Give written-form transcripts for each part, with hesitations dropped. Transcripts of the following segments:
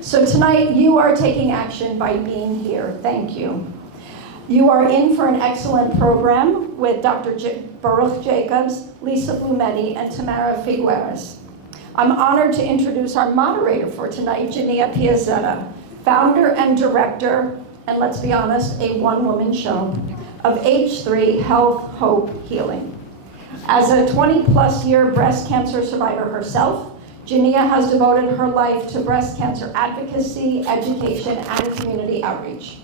So tonight, you are taking action by being here. Thank you. You are in for an excellent program with Dr. Baruch Jacobs, Lisa Blumetti, and Tamara Figueres. I'm honored to introduce our moderator for tonight, Jania Piazzetta, founder and director, and let's be honest, a one-woman show, of H3 Health, Hope, Healing. As a 20-plus year breast cancer survivor herself, Jania has devoted her life to breast cancer advocacy, education, and community outreach.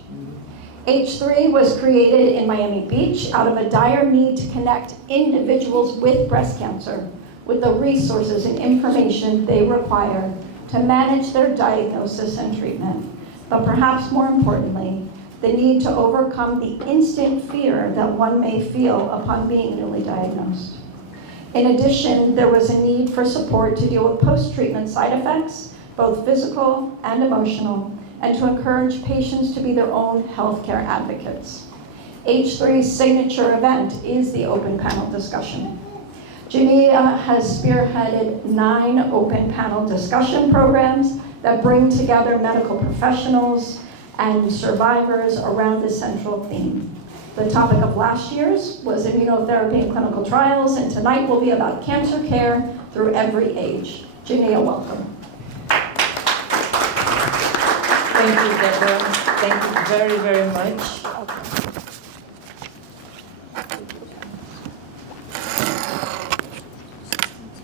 H3 was created in Miami Beach out of a dire need to connect individuals with breast cancer with the resources and information they require to manage their diagnosis and treatment. But perhaps more importantly, the need to overcome the instant fear that one may feel upon being newly diagnosed. In addition, there was a need for support to deal with post-treatment side effects, both physical and emotional, and to encourage patients to be their own healthcare advocates. H3's signature event is the open panel discussion. Jania has spearheaded 9 open panel discussion programs that bring together medical professionals and survivors around this central theme. The topic of last year's was immunotherapy in clinical trials, and tonight will be about cancer care through every age. Jania, welcome. Thank you, Deborah. Thank you very, very much.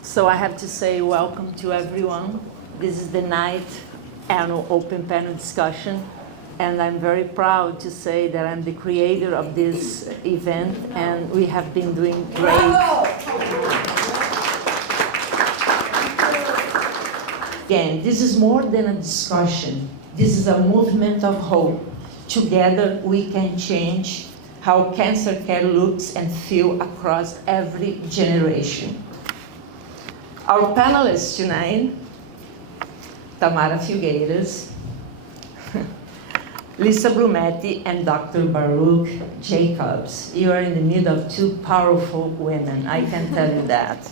So I have to say welcome to everyone. This is the 9th annual open panel discussion. And I'm very proud to say that I'm the creator of this event, and we have been doing great. Again, this is more than a discussion. This is a movement of hope. Together, we can change how cancer care looks and feel across every generation. Our panelists tonight, Tamara Figueres, Lisa Blumetti, and Dr. Baruch Jacobs. You are in the middle of 2 powerful women, I can tell you that.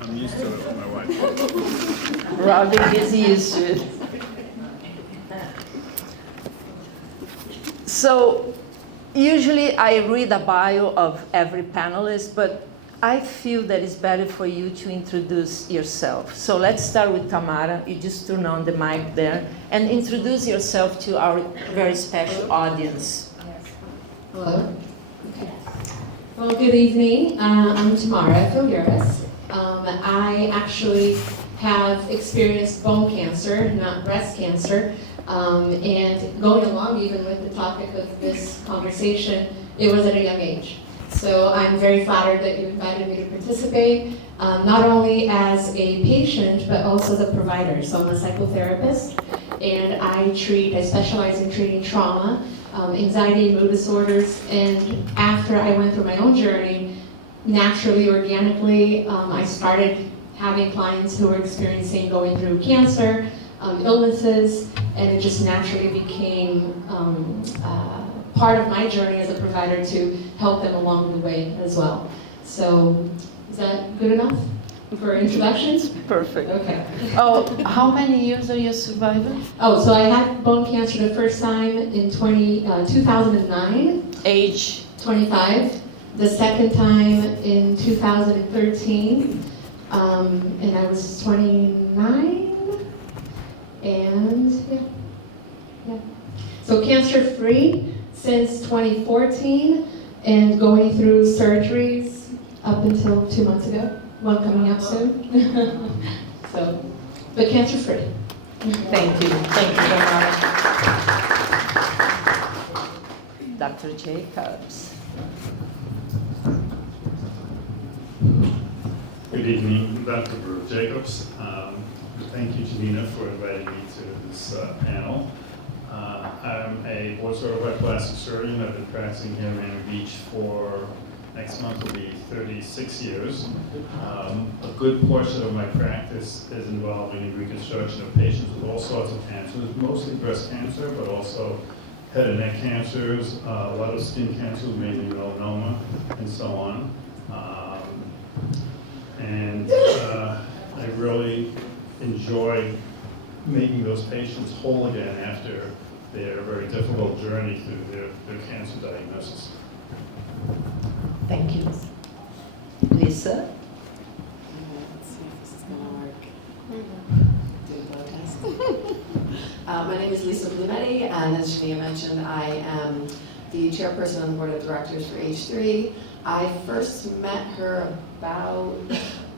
I'm used to it with my wife. Robin is used to it. So, usually I read a bio of every panelist, but I feel that it's better for you to introduce yourself. So let's start with Tamara. You just turn on the mic there and introduce yourself to our very special audience. Yes. Hello. Okay. Well, good evening. I'm Tamara Figueres. I actually have experienced bone cancer, not breast cancer. And going along even with the topic of this conversation, it was at a young age. So I'm very flattered that you invited me to participate, not only as a patient, but also as a provider. So I'm a psychotherapist, and I specialize in treating trauma, anxiety, mood disorders, and after I went through my own journey, naturally, organically, I started having clients who were experiencing going through cancer, illnesses, and it just naturally became part of my journey as a provider to help them along the way as well. So, is that good enough for introductions? Perfect. Okay. Oh, how many years are you surviving? Oh, so I had bone cancer the first time in 2009. Age? 25. The second time in 2013, and I was 29. And yeah. So cancer-free since 2014, and going through surgeries up until 2 months ago. One coming up soon. So, but cancer-free. Thank you. Thank you very much. Dr. Jacobs. Good evening, Dr. Baruch Jacobs. Thank you, Janina, for inviting me to this panel. I'm a board-certified plastic surgeon. I've been practicing here in Miami Beach for next month will be 36 years. A good portion of my practice is involved in reconstruction of patients with all sorts of cancers, mostly breast cancer, but also head and neck cancers, a lot of skin cancers, mainly melanoma, and so on. I really enjoy making those patients whole again after their very difficult journey through their cancer diagnosis. Thank you. Lisa? Let's see if this is going to work. Do a blood test. My name is Lisa Blumetti, and as Shania mentioned, I am the chairperson on the board of directors for H3. I first met her about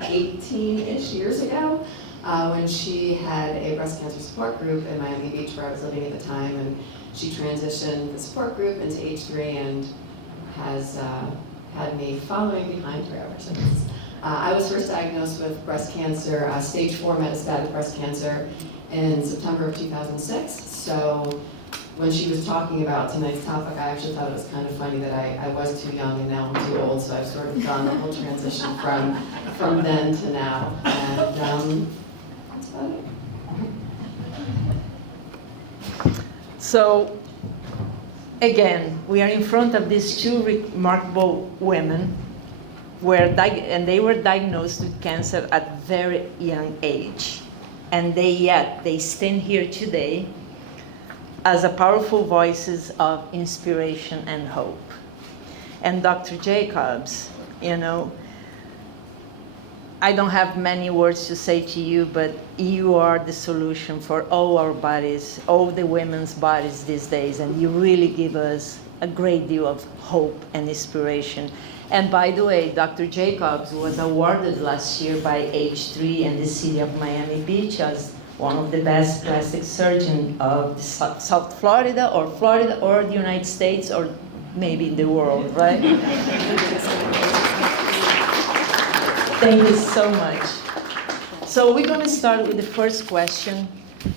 18-ish years ago when she had a breast cancer support group in Miami Beach where I was living at the time, and she transitioned the support group into H3 and has had me following behind her ever since. I was first diagnosed with breast cancer, stage 4 metastatic breast cancer, in September of 2006. So when she was talking about tonight's topic, I actually thought it was kind of funny that I was too young and now I'm too old, so I've sort of done the whole transition from then to now. And that's about it. So, again, we are in front of these two remarkable women, and they were diagnosed with cancer at a very young age. And yet they stand here today as a powerful voices of inspiration and hope. And Dr. Jacobs, you know, I don't have many words to say to you, but you are the solution for all our bodies, all the women's bodies these days, and you really give us a great deal of hope and inspiration. And by the way, Dr. Jacobs was awarded last year by H3 and the city of Miami Beach as one of the best plastic surgeons of South Florida or the United States or maybe the world, right? Thank you so much. So we're going to start with the first question.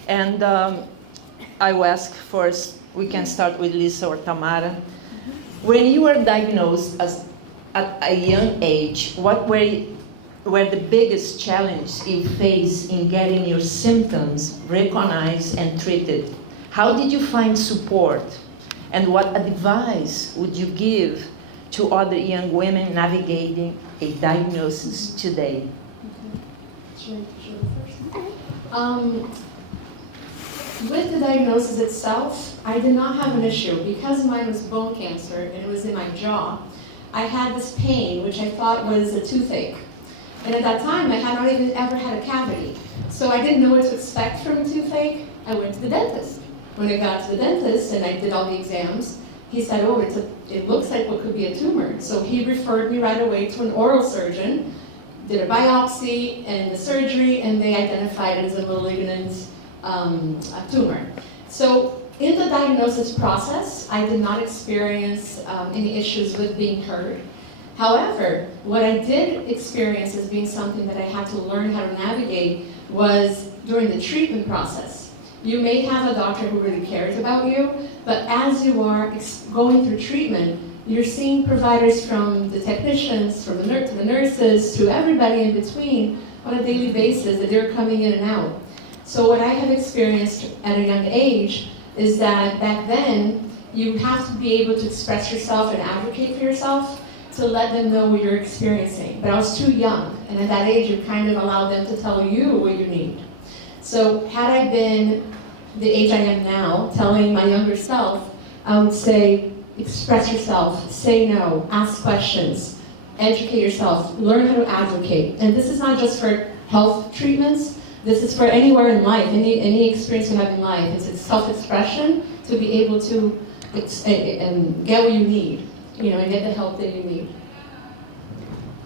And I will ask first, we can start with Lisa or Tamara. When you were diagnosed at a young age, what were the biggest challenges you faced in getting your symptoms recognized and treated? How did you find support? And what advice would you give to other young women navigating a diagnosis today? With the diagnosis itself, I did not have an issue. Because mine was bone cancer and it was in my jaw, I had this pain, which I thought was a toothache. And at that time, I had not even ever had a cavity. So I didn't know what to expect from a toothache. I went to the dentist. When I got to the dentist and I did all the exams, he said, oh, it looks like what could be a tumor. So he referred me right away to an oral surgeon, did a biopsy and the surgery, and they identified it as a malignant tumor. So in the diagnosis process, I did not experience any issues with being heard. However, what I did experience as being something that I had to learn how to navigate was during the treatment process. You may have a doctor who really cares about you, but as you are going through treatment, you're seeing providers from the technicians, from the nurses, to everybody in between on a daily basis that they're coming in and out. So what I have experienced at a young age is that back then, you have to be able to express yourself and advocate for yourself to let them know what you're experiencing. But I was too young, and at that age, you kind of allow them to tell you what you need. So had I been the age I am now, telling my younger self, I would say, express yourself, say no, ask questions, educate yourself, learn how to advocate. And this is not just for health treatments, this is for anywhere in life, any experience you have in life. It's self-expression to be able to get what you need, you know, and get the help that you need.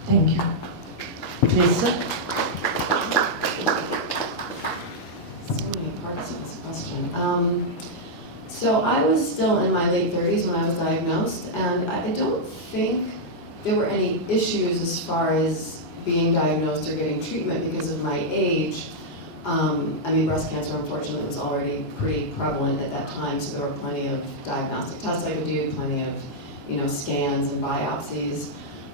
Thank you. Lisa? So many parts of this question. So I was still in my late 30s when I was diagnosed, and I don't think there were any issues as far as being diagnosed or getting treatment because of my age. I mean, breast cancer, unfortunately, was already pretty prevalent at that time, so there were plenty of diagnostic tests I could do, plenty of, you know, scans and biopsies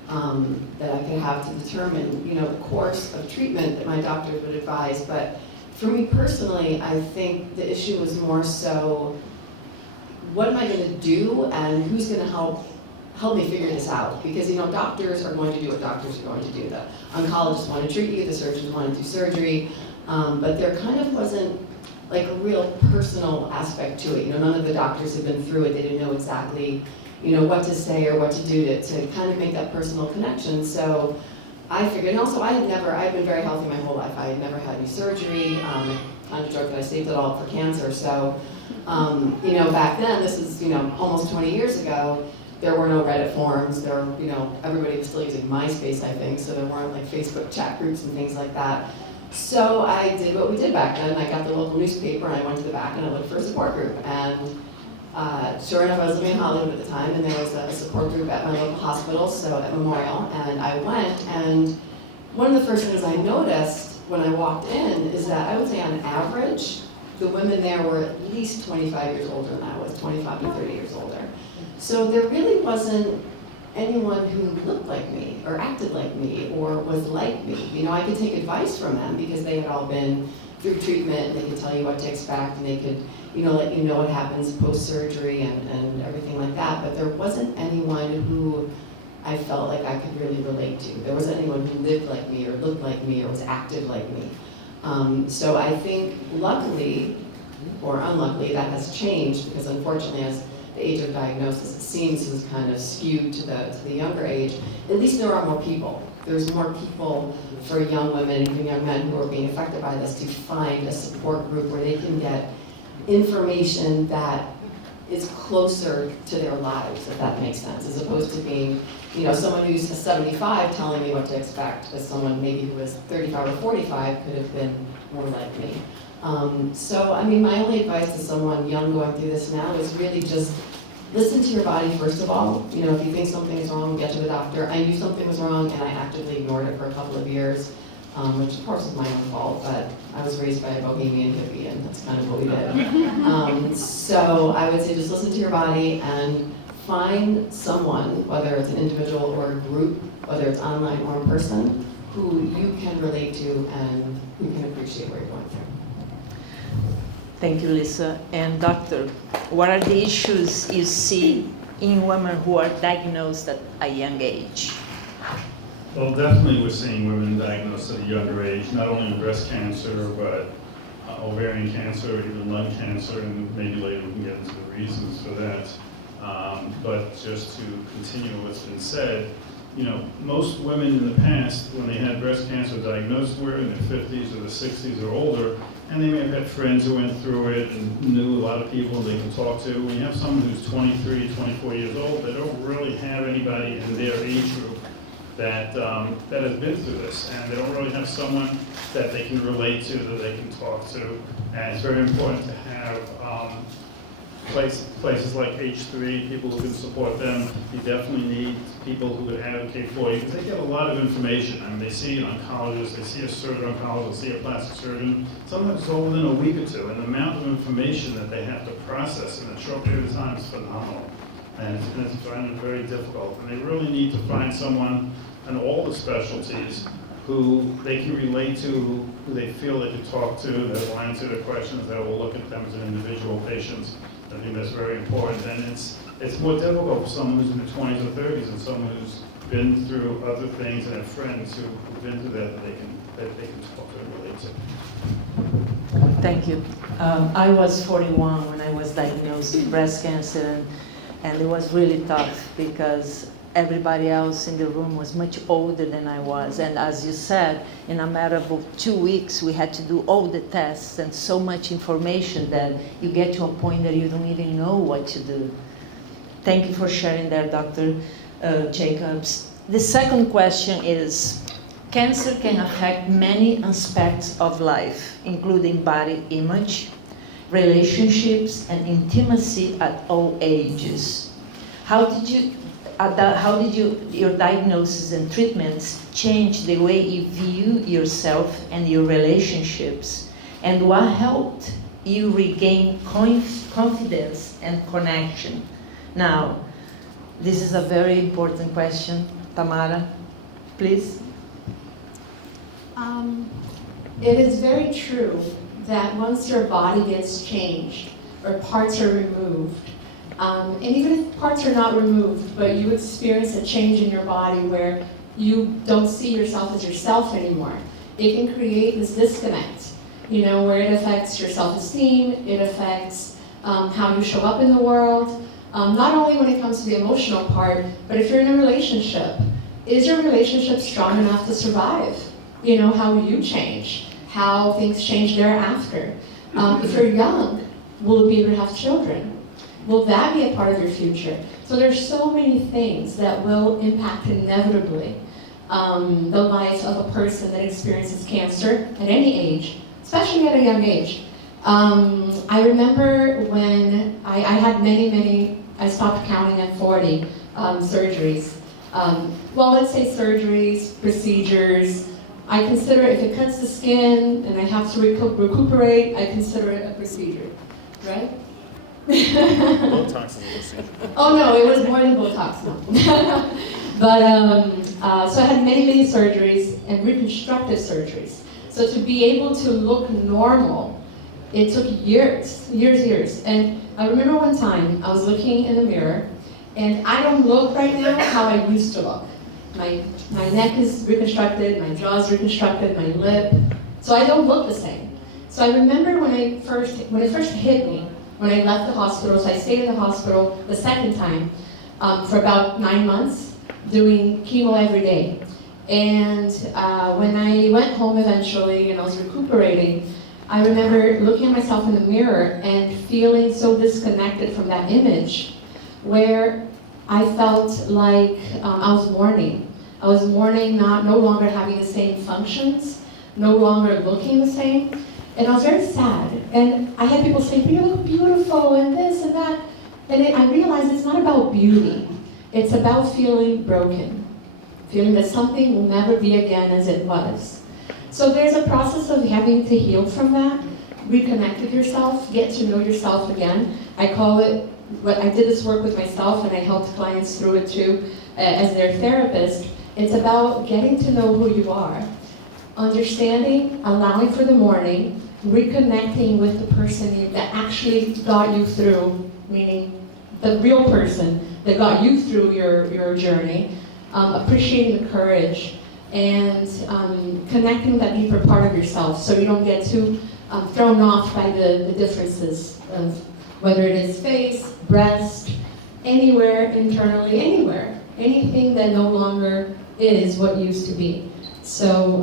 that I could have to determine, you know, the course of treatment that my doctors would advise. But for me personally, I think the issue was more so what am I going to do, and who's going to help me figure this out? Because, you know, doctors are going to do what doctors are going to do. The oncologists want to treat you, the surgeons want to do surgery, but there kind of wasn't like a real personal aspect to it. You know, none of the doctors had been through it. They didn't know exactly, you know, what to say or what to do to kind of make that personal connection. So I figured, and also I had been very healthy my whole life. I had never had any surgery. I kind of joke that I saved it all for cancer. So, you know, back then, this is, you know, almost 20 years ago, there were no Reddit forums. There were, you know, everybody was still using MySpace, I think, so there weren't like Facebook chat groups and things like that. So I did what we did back then. I got the local newspaper and I went to the back and I looked for a support group. And sure enough, I was living in Hollywood at the time, and there was a support group at my local hospital, so at Memorial, and I went, and one of the first things I noticed when I walked in is that I would say on average, the women there were at least 25 years older than I was, 25 to 30 years older. So there really wasn't anyone who looked like me or acted like me or was like me. You know, I could take advice from them because they had all been through treatment, and they could tell you what to expect, and they could, you know, let you know what happens post-surgery and everything like that. But there wasn't anyone who I felt like I could really relate to. There wasn't anyone who lived like me or looked like me or was active like me. So I think luckily, or unluckily, that has changed, because unfortunately, as the age of diagnosis, it seems, is kind of skewed to the younger age. At least there are more people. There's more people for young women and even young men who are being affected by this to find a support group where they can get information that is closer to their lives, if that makes sense, as opposed to being, you know, someone who's 75 telling me what to expect, as someone maybe who was 35 or 45 could have been more like me. So, I mean, my only advice to someone young going through this now is really just listen to your body first of all. You know, if you think something is wrong, get to the doctor. I knew something was wrong, and I actively ignored it for a couple of years, which of course was my own fault, but I was raised by a bohemian hippie, and that's kind of what we did. So I would say just listen to your body and find someone, whether it's an individual or a group, whether it's online or in person, who you can relate to and who can appreciate what you're going through. Thank you, Lisa. And doctor, what are the issues you see in women who are diagnosed at a young age? Well, definitely we're seeing women diagnosed at a younger age, not only breast cancer, but ovarian cancer, even lung cancer, and maybe later we can get into the reasons for that. But just to continue what's been said, you know, most women in the past, when they had breast cancer diagnosed, were in their 50s or the 60s or older, and they may have had friends who went through it and knew a lot of people they can talk to. When you have someone who's 23, 24 years old, they don't really have anybody in their age group that has been through this, and they don't really have someone that they can relate to, that they can talk to. And it's very important to have places like H3, people who can support them. You definitely need people who can advocate for you, because they get a lot of information. I mean, they see an oncologist, they see a surgeon oncologist, they see a plastic surgeon. Sometimes it's all within a week or two, and the amount of information that they have to process in a short period of time is phenomenal. And it's very difficult. And they really need to find someone in all the specialties who they can relate to, who they feel they can talk to, that will answer their questions, that will look at them as an individual patient. I think that's very important. And it's more difficult for someone who's in their 20s or 30s and someone who's been through other things and have friends who've been through that they can talk to and relate to. Thank you. I was 41 when I was diagnosed with breast cancer, and it was really tough because everybody else in the room was much older than I was. And as you said, in a matter of 2 weeks, we had to do all the tests and so much information that you get to a point that you don't even know what to do. Thank you for sharing that, Dr. Jacobs. The second question is, cancer can affect many aspects of life, including body image, relationships, and intimacy at all ages. How did your diagnosis and treatments change the way you view yourself and your relationships? And what helped you regain confidence and connection? Now, this is a very important question. Tamara, please. It is very true that once your body gets changed or parts are removed, And even if parts are not removed, but you experience a change in your body where you don't see yourself as yourself anymore, it can create this disconnect, where it affects your self-esteem, it affects how you show up in the world, not only when it comes to the emotional part, but if you're in a relationship, is your relationship strong enough to survive? How you change, how things change thereafter. If you're young, will you be able to have children? Will that be a part of your future? So there's so many things that will impact inevitably the life of a person that experiences cancer at any age, especially at a young age. I remember when I had many, I stopped counting at 40 surgeries. Well, let's say surgeries, procedures. I consider if it cuts the skin and I have to recuperate, I consider it a procedure, right? Botox is a procedure. Oh no, it was more than Botox, no. But, so I had many surgeries and reconstructive surgeries. So to be able to look normal, it took years. And I remember one time I was looking in the mirror and I don't look right now how I used to look. My neck is reconstructed, my jaw is reconstructed, my lip. So I don't look the same. So I remember when it first hit me, when I left the hospital, so I stayed in the hospital the second time for about 9 months, doing chemo every day. And when I went home eventually and I was recuperating, I remember looking at myself in the mirror and feeling so disconnected from that image, where I felt like I was mourning. I was mourning no longer having the same functions, no longer looking the same. And I was very sad. And I had people say, you look beautiful, and this and that. And I realized it's not about beauty. It's about feeling broken. Feeling that something will never be again as it was. So there's a process of having to heal from that, reconnect with yourself, get to know yourself again. I call it, I did this work with myself and I helped clients through it too as their therapist. It's about getting to know who you are, understanding, allowing for the mourning, reconnecting with the person that actually got you through, meaning the real person that got you through your journey, appreciating the courage, and connecting with that deeper part of yourself so you don't get too thrown off by the differences of whether it is face, breast, anywhere internally, anywhere. Anything that no longer is what used to be. So,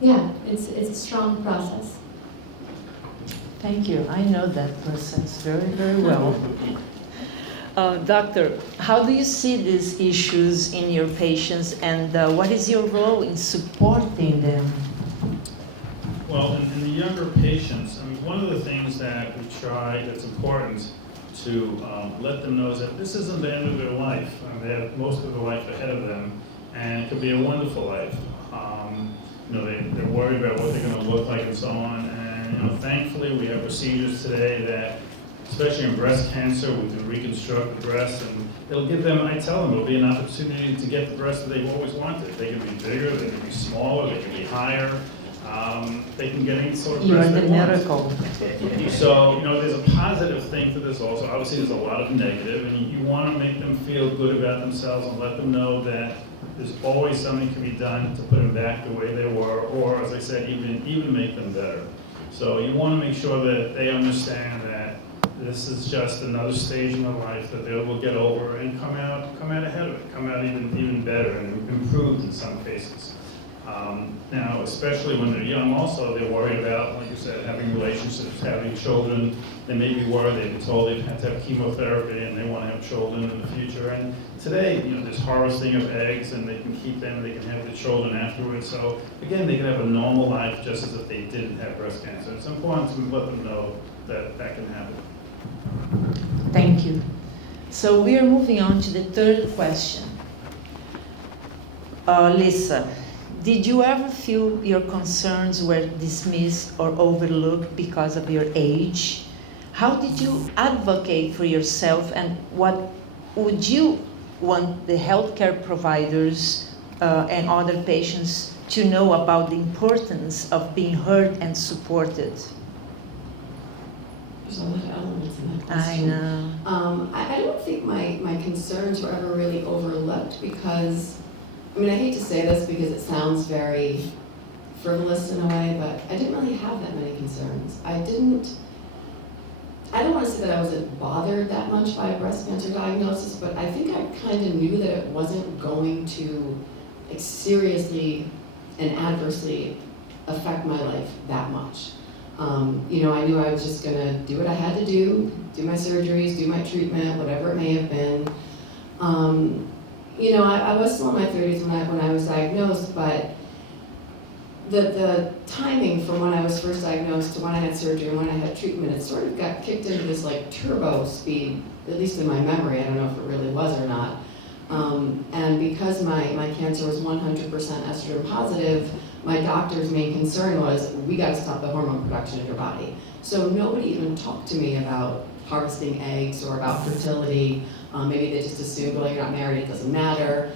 yeah, it's a strong process. Thank you. I know that process very well. Doctor, how do you see these issues in your patients, and what is your role in supporting them? Well, in the younger patients, I mean, one of the things that we try that's important to let them know is that this isn't the end of their life. They have most of their life ahead of them, and it could be a wonderful life. They're worried about what they're going to look like and so on. And thankfully, we have procedures today that, especially in breast cancer, we can reconstruct the breast, and it'll give them, I tell them, it'll be an opportunity to get the breast that they've always wanted. They can be bigger, they can be smaller, they can be higher. They can get any sort of breast they want. You're the miracle. So, there's a positive thing to this also. Obviously, there's a lot of negative, and you want to make them feel good about themselves and let them know that there's always something can be done to put them back the way they were, or, as I said, even make them better. So you want to make sure that they understand that this is just another stage in their life that they will get over and come out ahead of it, come out even better and improved in some cases. Now, especially when they're young also, they're worried about, like you said, having relationships, having children. They may be worried, they've been told they've had to have chemotherapy and they want to have children in the future. And today, there's harvesting of eggs and they can keep them, they can have the children afterwards. So again, they can have a normal life just as if they didn't have breast cancer. It's important to let them know that that can happen. Thank you. So we are moving on to the third question. Lisa, did you ever feel your concerns were dismissed or overlooked because of your age? How did you advocate for yourself, and what would you want the healthcare providers and other patients to know about the importance of being heard and supported? There's a lot of elements in that I question. know. I don't think my concerns were ever really overlooked because, I mean, I hate to say this because it sounds very frivolous in a way, but I didn't really have that many concerns. I don't want to say that I wasn't bothered that much by a breast cancer diagnosis, but I think I kind of knew that it wasn't going to like, seriously and adversely affect my life that much. You know, I knew I was just gonna do what I had to do my surgeries, do my treatment, whatever it may have been. You know, I was still in my 30s when I was diagnosed, but the timing from when I was first diagnosed to when I had surgery and when I had treatment, it sort of got kicked into this like turbo speed, at least in my memory. I don't know if it really was or not. And because my cancer was 100% estrogen positive, my doctor's main concern was, we gotta stop the hormone production in your body. So nobody even talked to me about harvesting eggs or about fertility. Maybe they just assumed, well, you're not married, it doesn't matter.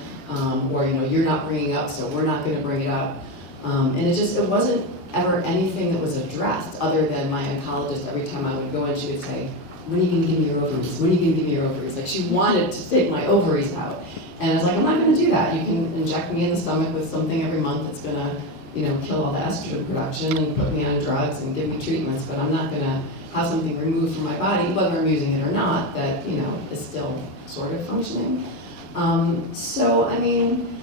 Or, you know, you're not bringing it up, so we're not gonna bring it up. And it wasn't ever anything that was addressed other than my oncologist, every time I would go in, she would say, when are you gonna give me your ovaries? When are you gonna give me your ovaries? Like she wanted to take my ovaries out. And I was like, I'm not gonna do that. You can inject me in the stomach with something every month that's gonna, you know, kill all the estrogen production and put me on drugs and give me treatments, but I'm not gonna have something removed from my body, whether I'm using it or not, that, you know, is still sort of functioning. So, I mean,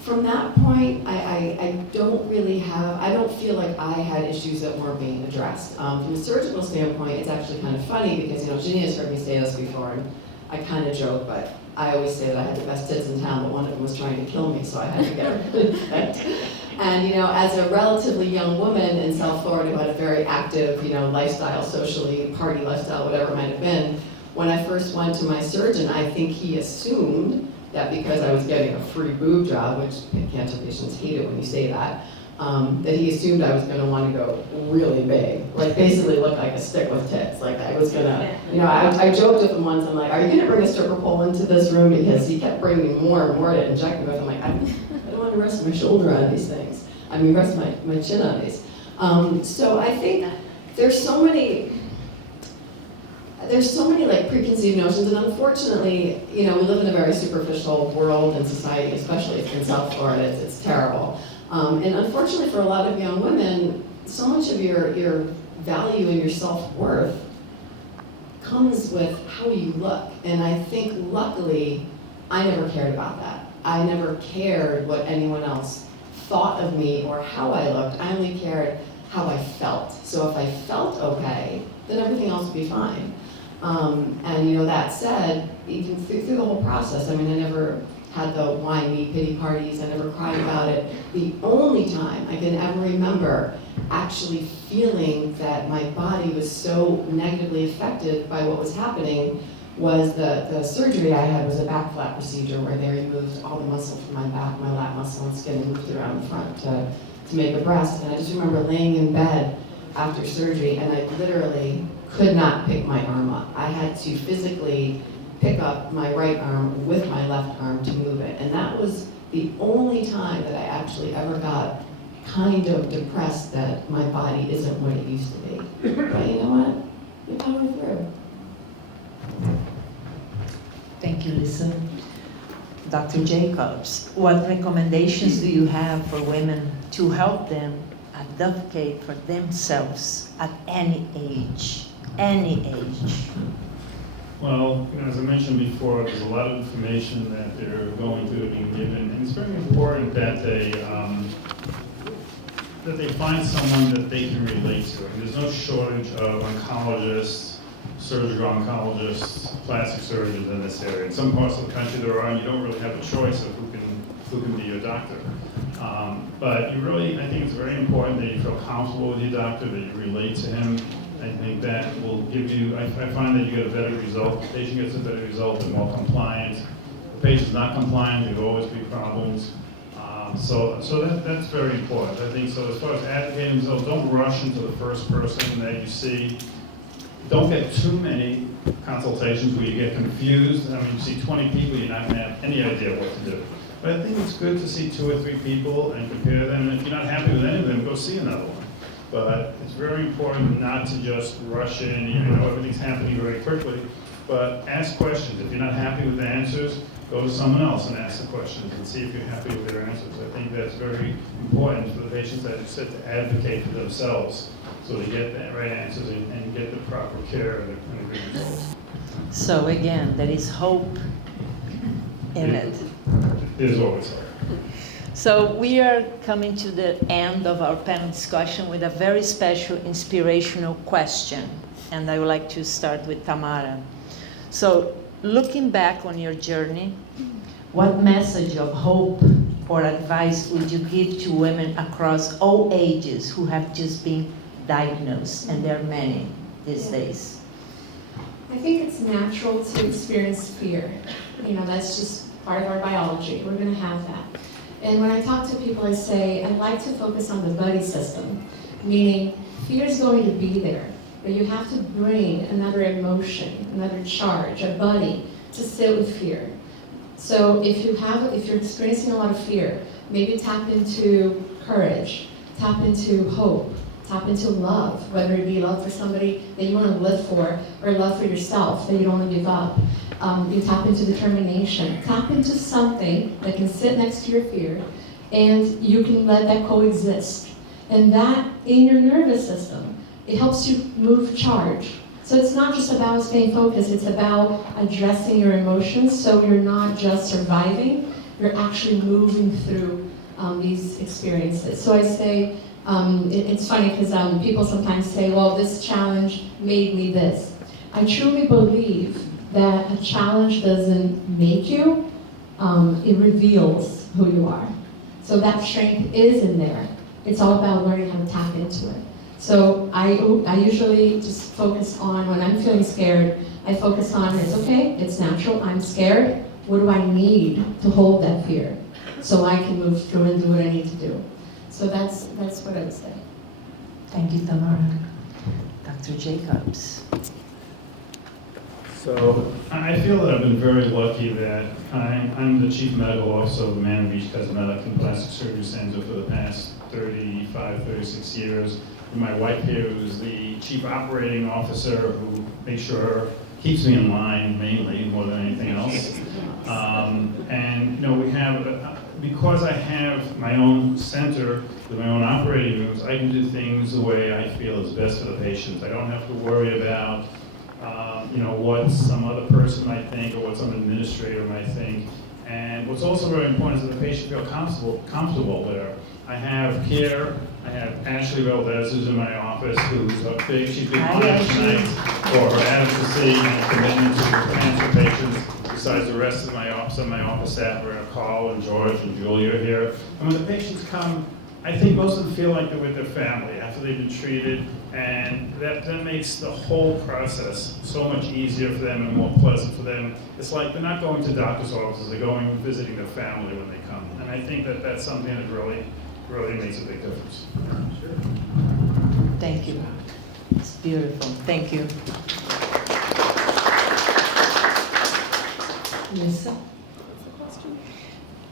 from that point, I don't feel like I had issues that weren't being addressed. From a surgical standpoint, it's actually kind of funny because, you know, Janina's heard me say this before, and I kind of joke, but I always say that I had the best tits in town, but one of them was trying to kill me, so I had to get rid of it. And, you know, as a relatively young woman in South Florida who had a very active, you know, lifestyle, socially, party lifestyle, whatever it might have been, when I first went to my surgeon, I think he assumed that because I was getting a free boob job, which cancer patients hate it when you say that, that he assumed I was gonna wanna go really big, like basically look like a stick with tits. Like I was gonna, you know, I joked with him once, I'm like, are you gonna bring a stripper pole into this room? Because he kept bringing more and more to inject me with. I'm like, I don't wanna rest my shoulder on these things. I mean, rest my chin on these. So I think there's so many like preconceived notions, and unfortunately, you know, we live in a very superficial world and society, especially in South Florida. It's terrible. And unfortunately for a lot of young women, so much of your value and your self-worth comes with how you look. And I think luckily, I never cared about that. I never cared what anyone else thought of me or how I looked. I only cared how I felt. So if I felt okay, then everything else would be fine. And you know, that said, even through the whole process, I mean, I never had the whine me pity parties, I never cried about it. The only time I can ever remember actually feeling that my body was so negatively affected by what was happening was the surgery I had was a back flap procedure where they removed all the muscle from my back, my lat muscle and skin, and moved it around the front to make a breast. And I just remember laying in bed after surgery, and I literally could not pick my arm up. I had to physically pick up my right arm with my left arm to move it. And that was the only time that I actually ever got kind of depressed that my body isn't what it used to be. But you know what? We powered through. Thank you, Lisa. Dr. Jacobs, what recommendations do you have for women to help them advocate for themselves at any age? Any age? Well, you know, as I mentioned before, there's a lot of information that they're going through, being given, and it's very important that they find someone that they can relate to. And there's no shortage of oncologists, surgical oncologists, plastic surgeons in this area. In some parts of the country there are, and you don't really have a choice of who can be your doctor. But you really, I think it's very important that you feel comfortable with your doctor, that you relate to him. I think that will give you, I find that you get a better result. The patient gets a better result, they're more compliant. The patient's not compliant, there'll always be problems. So that's very important. I think so. As far as advocating themselves, don't rush into the first person that you see. Don't get too many consultations where you get confused. I mean, you see 20 people, you're not going to have any idea what to do. But I think it's good to see 2 or 3 people and compare them. And if you're not happy with any of them, go see another one. But it's very important not to just rush in, even though everything's happening very quickly, but ask questions. If you're not happy with the answers, go to someone else and ask the questions and see if you're happy with their answers. I think that's very important for the patients, that said, to advocate for themselves so they get the right answers and get the proper care and the good results. So again, there is hope in it. There's always hope. So we are coming to the end of our panel discussion with a very special inspirational question. And I would like to start with Tamara. So looking back on your journey, what message of hope or advice would you give to women across all ages who have just been diagnosed? And there are many these days. I think it's natural to experience fear. That's just part of our biology. We're going to have that. And when I talk to people, I say, I like to focus on the buddy system, meaning fear is going to be there, but you have to bring another emotion, another charge, a buddy, to sit with fear. So if you're experiencing a lot of fear, maybe tap into courage, tap into hope, tap into love, whether it be love for somebody that you want to live for, or love for yourself that you don't want to give up. You tap into determination, tap into something that can sit next to your fear, and you can let that coexist. And that, in your nervous system, it helps you move charge. So it's not just about staying focused, it's about addressing your emotions, so you're not just surviving, you're actually moving through these experiences. So I say, it's funny because people sometimes say, well, this challenge made me this. I truly believe that a challenge doesn't make you, it reveals who you are. So that strength is in there. It's all about learning how to tap into it. So I usually just focus on, when I'm feeling scared, I focus on, it's okay, it's natural, I'm scared. What do I need to hold that fear so I can move through and do what I need to do? So that's what I would say. Thank you, Tamara. Dr. Jacobs. So I feel that I've been very lucky that I'm the Chief Medical Officer of the Man Beach Cosmetic and Plastic Surgery Center for the past 35, 36 years. And my wife here, who's the Chief Operating Officer, who makes sure, keeps me in line mainly, more than anything else. And we have, because I have my own center with my own operating rooms, I can do things the way I feel is best for the patient. I don't have to worry about what some other person might think or what some administrator might think. And what's also very important is that the patient feel comfortable there. I have here, I have Ashley Valdez, who's in my office, she's been honored tonight for her advocacy and commitment to cancer patients. Besides the rest of my office staff, we're Carl and George and Julia here. And when the patients come, I think most of them feel like they're with their family after they've been treated, and that makes the whole process so much easier for them and more pleasant for them. It's like they're not going to doctor's offices, they're going visiting their family when they come. And I think that that's something that really makes a big difference. Sure. Thank you. It's beautiful. Thank you. Lisa?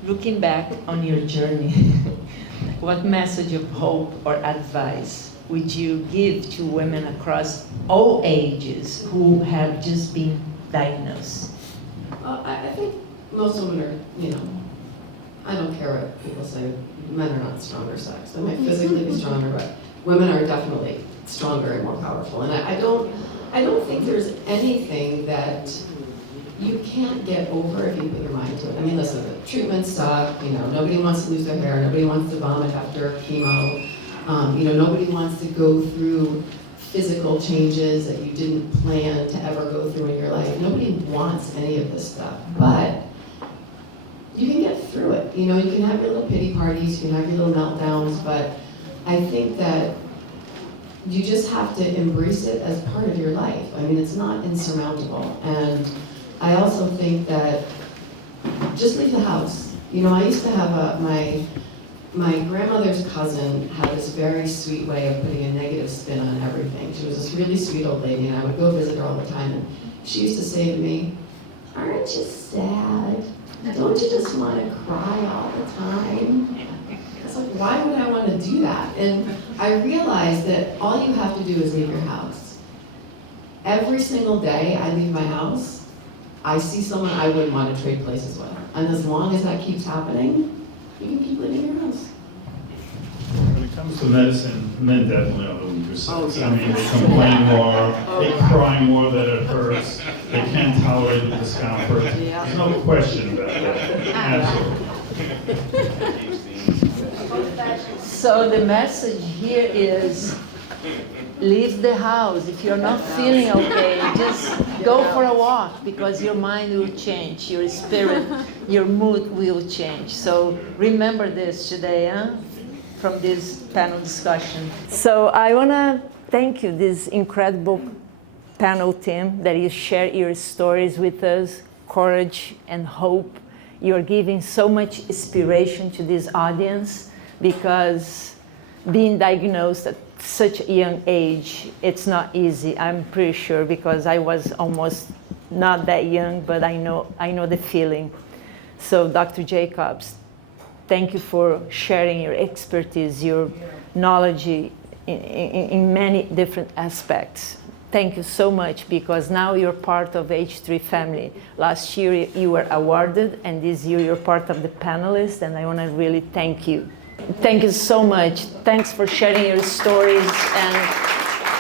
Looking back on your journey, what message of hope or advice would you give to women across all ages who have just been diagnosed? Well, I think most women are, I don't care what people say, men are not stronger sex. They might physically be stronger, but women are definitely stronger and more powerful. And I don't think there's anything that you can't get over if you put your mind to it. I mean, listen, the treatments suck, nobody wants to lose their hair, nobody wants to vomit after chemo, nobody wants to go through physical changes that you didn't plan to ever go through in your life. Nobody wants any of this stuff, but you can get through it. You can have your little pity parties, you can have your little meltdowns, but I think that you just have to embrace it as part of your life. I mean, it's not insurmountable. And I also think that just leave the house. I used to have my grandmother's cousin had this very sweet way of putting a negative spin on everything. She was this really sweet old lady, and I would go visit her all the time. And she used to say to me, "Aren't you sad? Don't you just want to cry all the time?" I was like, why would I want to do that? And I realized that all you have to do is leave your house. Every single day I leave my house, I see someone I wouldn't want to trade places with. And as long as that keeps happening, you can keep living in your house. When it comes to medicine, men definitely are the weaker sex. Oh, I mean, they complain more, they cry more that it hurts, they can't tolerate the discomfort. There's no question about that. Absolutely. So the message here is, leave the house. If you're not feeling okay, just go for a walk, because your mind will change, your spirit, your mood will change. So remember this today, huh? From this panel discussion. So I want to thank you, this incredible panel team, that you share your stories with us, courage and hope. You're giving so much inspiration to this audience, because being diagnosed at such a young age, it's not easy, I'm pretty sure, because I was almost not that young, but I know the feeling. So Dr. Jacobs, thank you for sharing your expertise, your knowledge in many different aspects. Thank you so much, because now you're part of H3 family. Last year you were awarded, and this year you're part of the panelists, and I want to really thank you. Thank you so much. Thanks for sharing your stories, and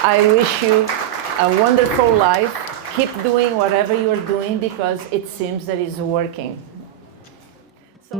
I wish you a wonderful life. Keep doing whatever you're doing, because it seems that it's working. So